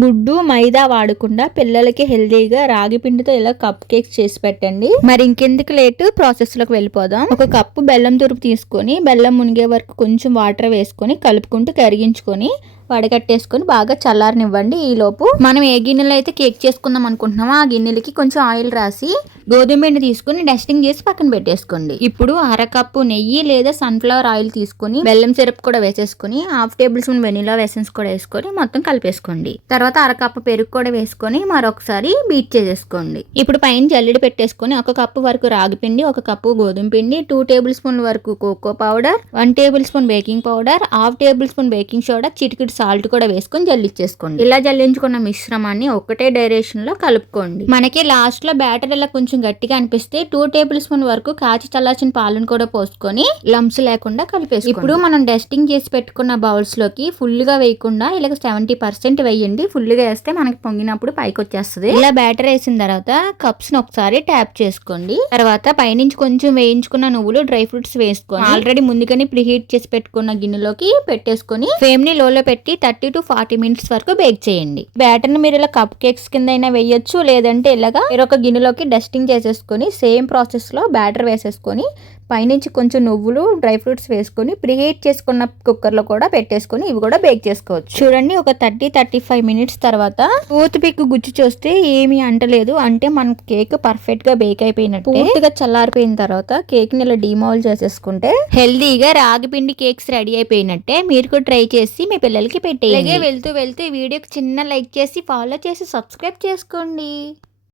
గుడ్డు మైదా వాడకుండా పిల్లలకి హెల్దీగా రాగి పిండితో ఇలా కప్ కేక్స్ చేసి పెట్టండి. మరి ఇంకెందుకు లేటు, ప్రాసెస్ లోకి వెళ్ళిపోదాం. ఒక కప్పు బెల్లం తురుపు తీసుకొని బెల్లం మునిగే వరకు కొంచెం వాటర్ వేసుకొని కలుపుకుంటూ కరిగించుకొని వడగట్టేసుకొని బాగా చల్లారనివ్వండి. ఈ లోపు మనం ఏ గిన్నెలో అయితే కేక్ చేసుకుందాం అనుకుంటున్నామో ఆ గిన్నెలకి కొంచెం ఆయిల్ రాసి గోధుమ పిండి తీసుకుని డస్టింగ్ చేసి పక్కన పెట్టేసుకోండి. ఇప్పుడు అరకప్పు నెయ్యి లేదా సన్ఫ్లవర్ ఆయిల్ తీసుకుని బెల్లం సిరప్ కూడా వేసేసుకుని 1/2 టేబుల్ స్పూన్ వెనిలా ఎసెన్స్ కూడా వేసుకొని మొత్తం కలిపేసుకోండి. తర్వాత అరకప్పు పెరుగు కూడా వేసుకొని మరొకసారి బీట్ చేసేసుకోండి. ఇప్పుడు పైన జల్లెడ పెట్టేసుకొని 1 కప్పు వరకు రాగి పిండి, 1 కప్పు గోధుమ పిండి, 2 టేబుల్ స్పూన్ వరకు cocoa powder, 1 table spoon baking powder, 1/2 table spoon baking soda, చిటికెడు సాల్ట్ కూడా వేసుకొని జల్లించేసుకోండి. ఇలా జల్లించుకున్న మిశ్రమాన్ని ఒకటే డైరెక్షన్ లో కలుపుకోండి. మనకి లాస్ట్ లో బ్యాటర్ ఇలా కొంచెం గట్టిగా అనిపిస్తే 2 టేబుల్ స్పూన్ వరకు కాచి చల్లార్చిన పాలను కూడా పోసుకొని లంప్స్ లేకుండా కలిపేసుకోండి. ఇప్పుడు మనం డస్టింగ్ చేసి పెట్టుకున్న బౌల్స్ లోకి ఫుల్ గా వేయకుండా ఇలా 70% వేయండి. ఫుల్ గా వేస్తే మనకి పొంగినప్పుడు పైకి వచ్చేస్తుంది. ఇలా బ్యాటర్ వేసిన తర్వాత కప్స్ ని ఒకసారి ట్యాప్ చేసుకోండి. తర్వాత పైనుంచి కొంచెం వేయించుకున్న నువ్వులు, డ్రై ఫ్రూట్స్ వేసుకొని ఆల్రెడీ ముందుగానే ప్రీహీట్ చేసి పెట్టుకున్న గిన్నెలోకి పెట్టేసుకొని ఫ్లేమ్ ని లోలో పెట్టి 30 to 40 minutes వరకు బేక్ చేయండి. బ్యాటర్ ని మీరు ఇలా కప్ కేక్స్ కింద అయినా వేయొచ్చు, లేదంటే ఇలాగా మీరు ఒక గిన్నెలోకి డస్టింగ్ చేసేసుకొని సేమ్ ప్రాసెస్ లో బ్యాటర్ వేసేసుకొని పైనుంచి కొంచెం నువ్వులు, డ్రై ఫ్రూట్స్ వేసుకొని ప్రీహీట్ చేసుకున్న కుక్కర్ లో కూడా పెట్టేసుకొని ఇవి కూడా బేక్ చేసుకోవచ్చు. చూడండి, ఒక 30-35 minutes తర్వాత టూత్ పిక్ గుచ్చి చూస్తే ఏమీ అంటలేదు, అంటే మన కేక్ పర్ఫెక్ట్ గా బేక్ అయిపోయినట్టు. పూర్తిగా చల్లారిపోయిన తర్వాత కేక్ ని ఇలా డీమౌల్డ్ చేసేసుకుంటే హెల్దీగా రాగి పిండి కేక్స్ రెడీ అయిపోయినట్టే. మీరు కూడా ట్రై చేసి మీ పిల్లలకి పెట్టేయండి. అలాగే వెళ్తూ వెళ్తూ వీడియోకి చిన్న లైక్ చేసి ఫాలో చేసి సబ్స్క్రైబ్ చేసుకోండి.